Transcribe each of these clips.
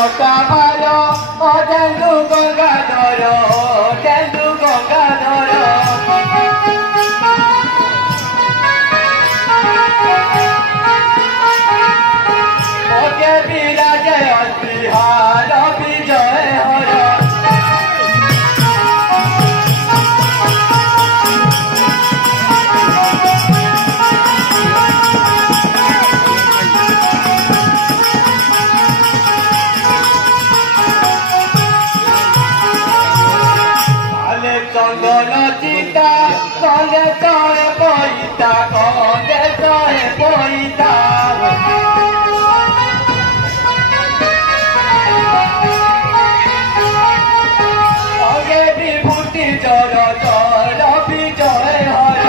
কামাল ও দেন্দু গঙ্গাধর দেন্দু গঙ্গাধর ওকে বিরাজে অতিহার বিজয় হর চন্দন চিতা কলে তয়ে বইতা কলে তয়ে বইতা অগে বিভূতি জর জর বিজয় হর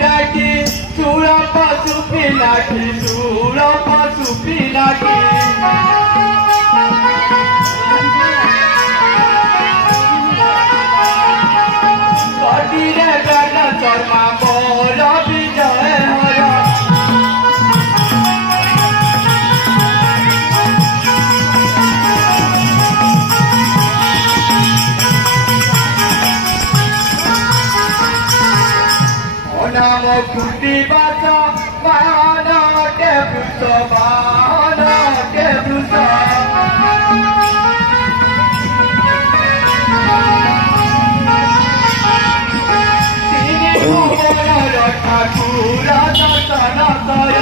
ডাকি সুরা পাশু পিনাকি সুরা পাশু পিনাকি কটিরে গান চর্মা বল বিজয় হর নাম কুটি বাস বাহন টেবুস বাহন টেবুস তিনি ভুবনর ঠাকুর দর্শন কর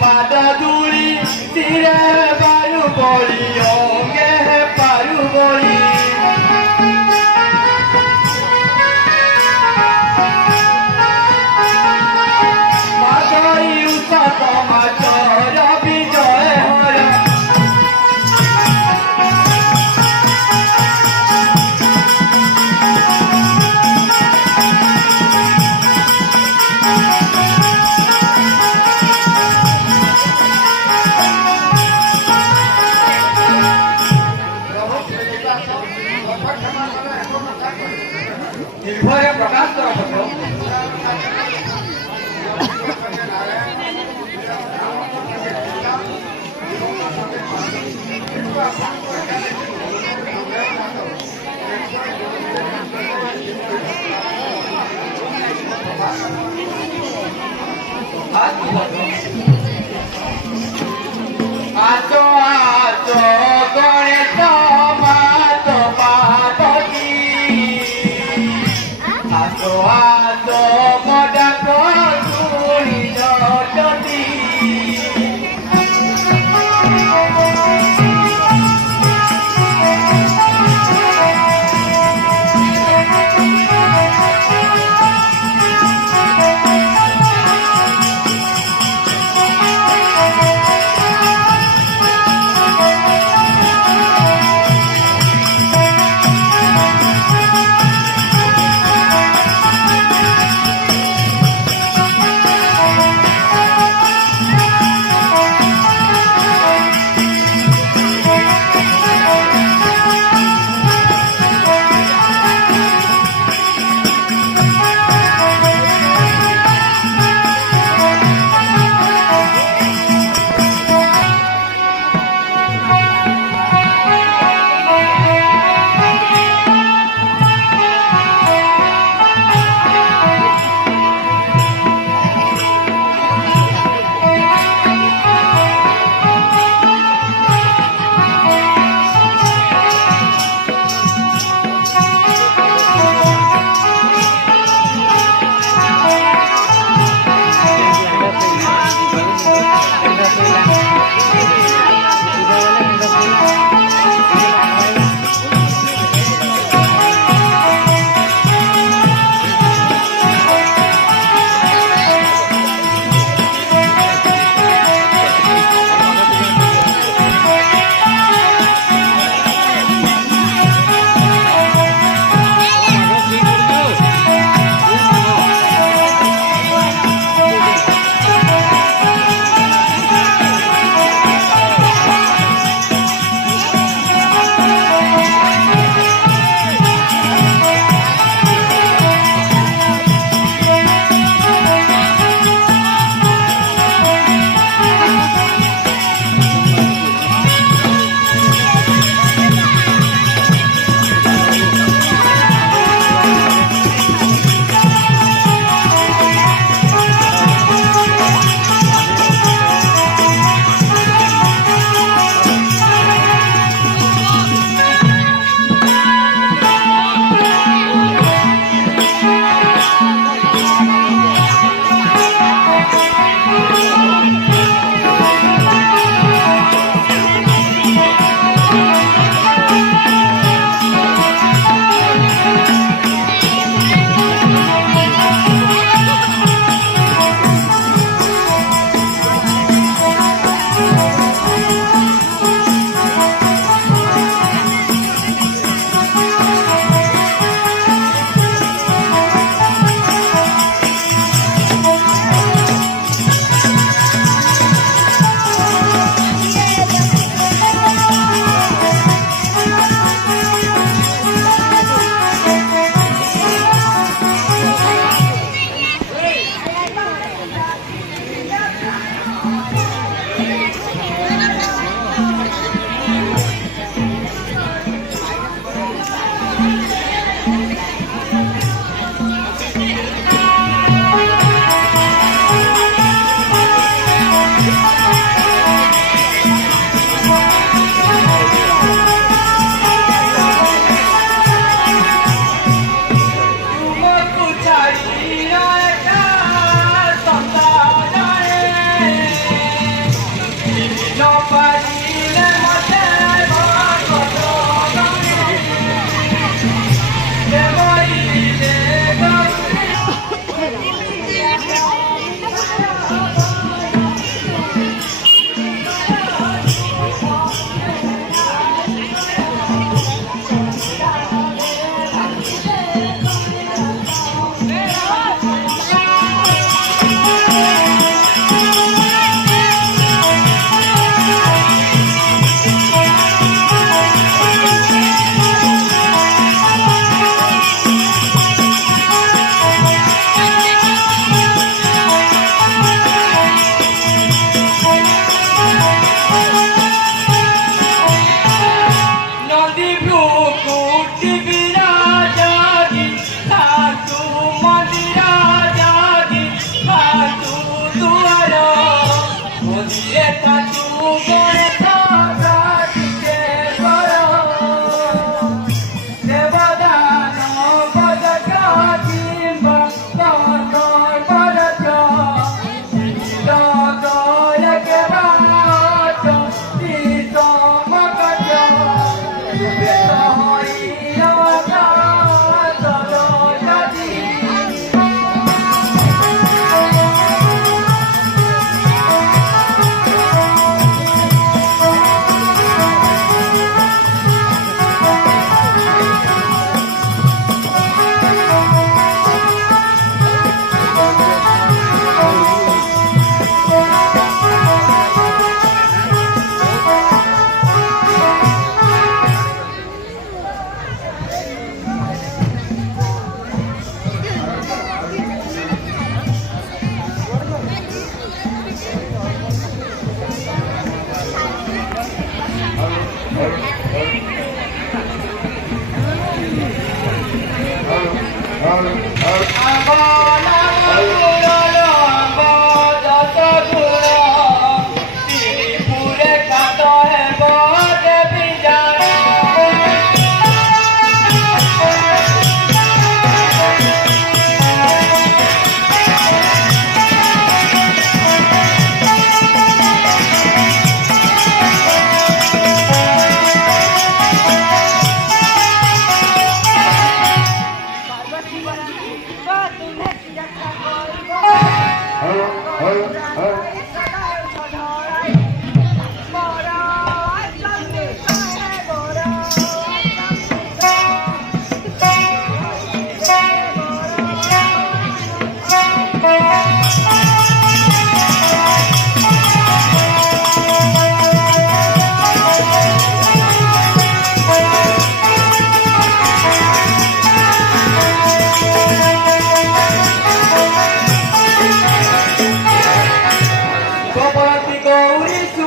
পাদ ধূলি তীরে বায়ু বলি অঙ্গে পারু বলি মাধুরী উৎসত মাচর বিজয় হর ନିର୍ଭୟ ପ୍ରକାଶର ଫଟୋ ଆସୋ ଆସୋ ଗଣେଶ ମାସ ପାର୍ବତୀ ଆସୋ ଆସୋ ମଡାକ ଶୁଣି ଯଦି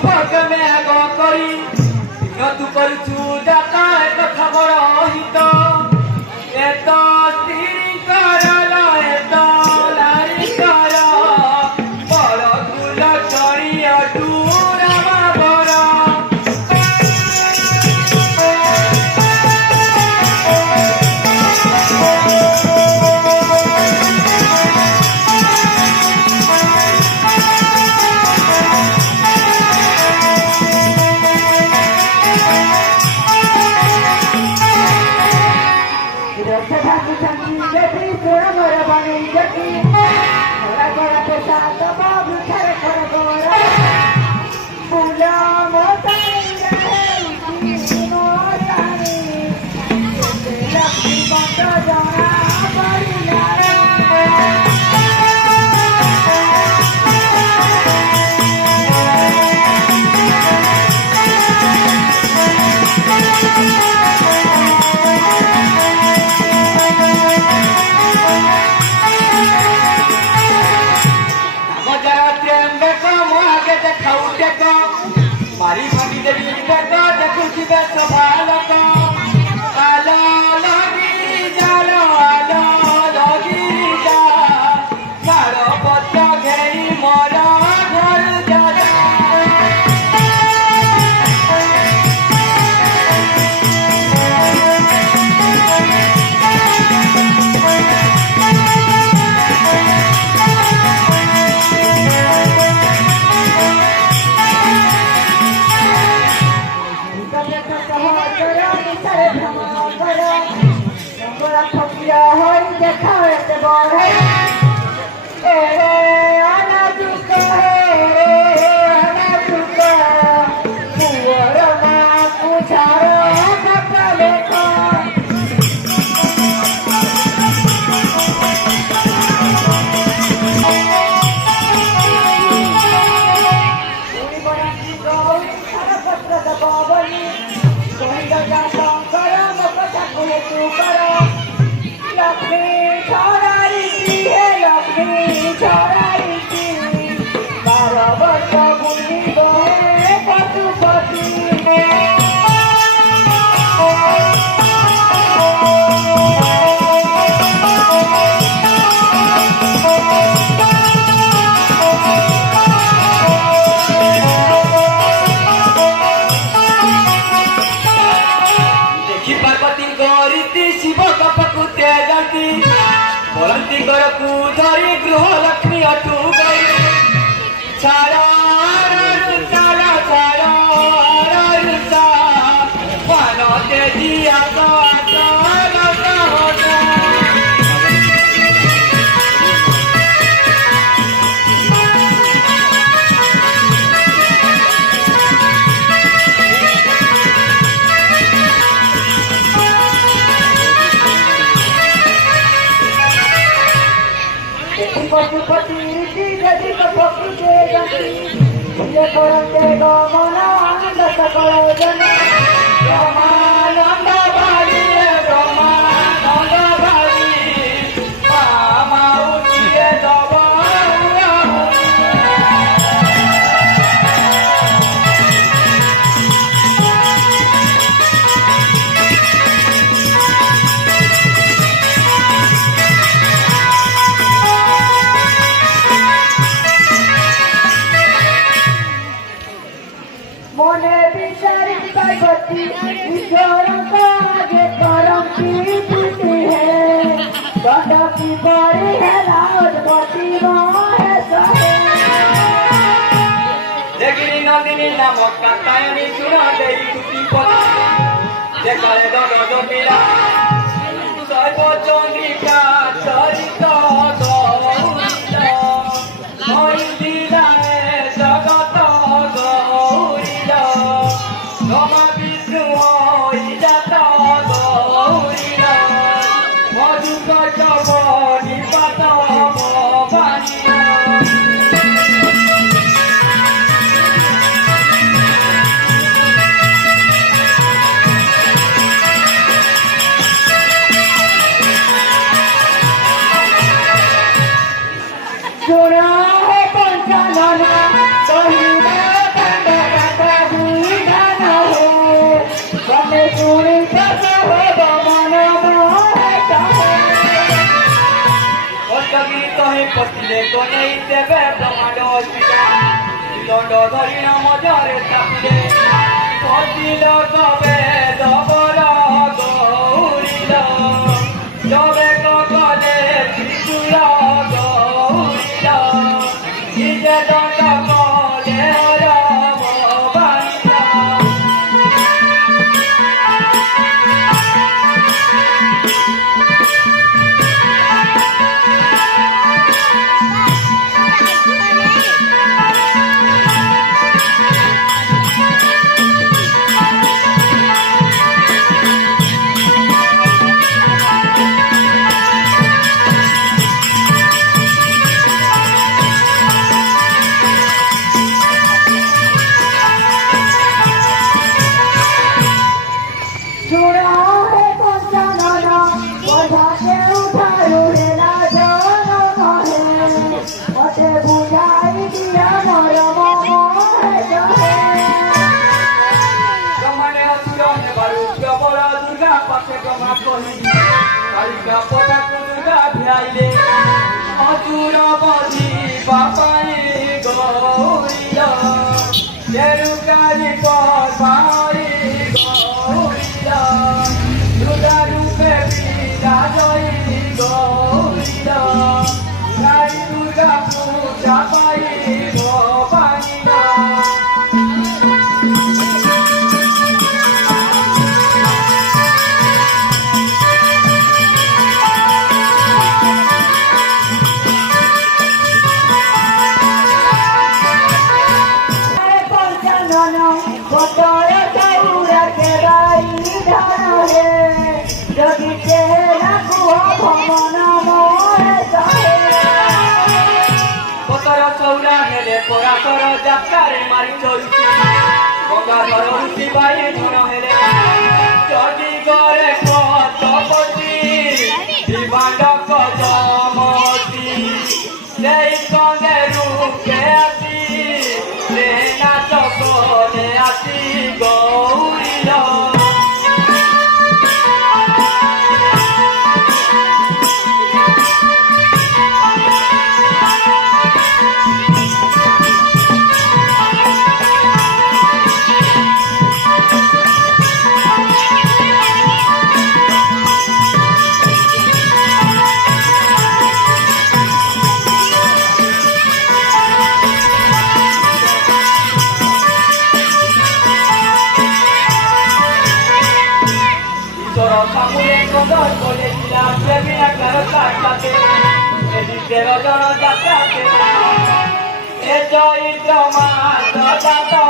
ଭଗମେ ଆଗ କରି ଦିନ ତୁ କରୁଛୁ ଦାତା ଏକ ଖବର ହିତ ଏତ ସ୍ତ୍ରୀଙ୍କର ଏତ ନାରୀଙ୍କର ବର କୁଲ ଚଳି ଅଟୁ ରାମାବର मारी भागी देवी बेटा देखू की बेट भालक आलो लगी जालो आलो लगी जा मारो पत्ता घेरी मोरा घर जा घरकू धरी गृह लक्ष्मी अटू गई छाड़ा रुसाला छाड़ा रुसा पान तेजी आसो पशुपति ऋषि पक्षुते गति करते गमन आनंद सकल जन रमानंद भाई रमानंद भाई मामा उठिए दबा मने विचारी गति ईश्वर का आगे करम की प्रीति है दंड की बड़ी है लाउडपति है सहे देखिनी नंदिनी नामक कातायनी सुना देई तुती पति देखाले दगद पीड़ा सैब चंद्रिका चरित गौरीला मई दिलाए जगत गौरीला Rama Vishnu Ijata Gaurila Madhuka Chavani Patama Vanila ଚାହିଁଲେ କନେଇ ଦେବେ ବ୍ରହ୍ମାଣ୍ଡ ଅସ୍ମିତା ଦଣ୍ଡ ଧରିଣ ମଜରେ ଚାପିଲେ ପତିଲ କବେ ଦବର ଗୌରୀଲ ଜବେ କଲେ ତ୍ରିଶୂଳ ଗୌରୀଲ ନିଜେ ଦଣ୍ଡ କଲେ ରବ ବାଣିଲ चूड़ा है कौन-सा नाना बढ़ा के उठारू है ना जाना है मते बुझाई दिया मोरा मोह है जाहे ব্রহ্মাণ্ডে অসুর নেবারু কেবল দুর্গা পাশে ব্রহ্মা কহি কালিকা পদাকু দুর্গা ভিড়াইলে অসুর বধি বাপাই গৌরীল তেরুকারি পরমারি গৌরীল দুর্গা রূপে বিরাজই গৌরীল গাই দুর্গা পূজা পাই ভবানীল कौन-सा नाना बतौर चौरा के बाई धारा है जगी चेहरा कुआ भमना मोह जाहे পতর চৌরা হেলে পরাতর যাত্রারে মারি চলছি গঙ্গাধর রুচি বাই ধন হেলে যদি গরে কতপতি দিবাণ্ডক জমতি সেই সঙ্গে রূপে আসি রে নাচক আসি গৌরীল সামুলে কদর করেছিলাম প্রেমিয়া কারো কাটলাতে এদিকে রজন যাত্রাতে এ চৈত্র মাস দাতা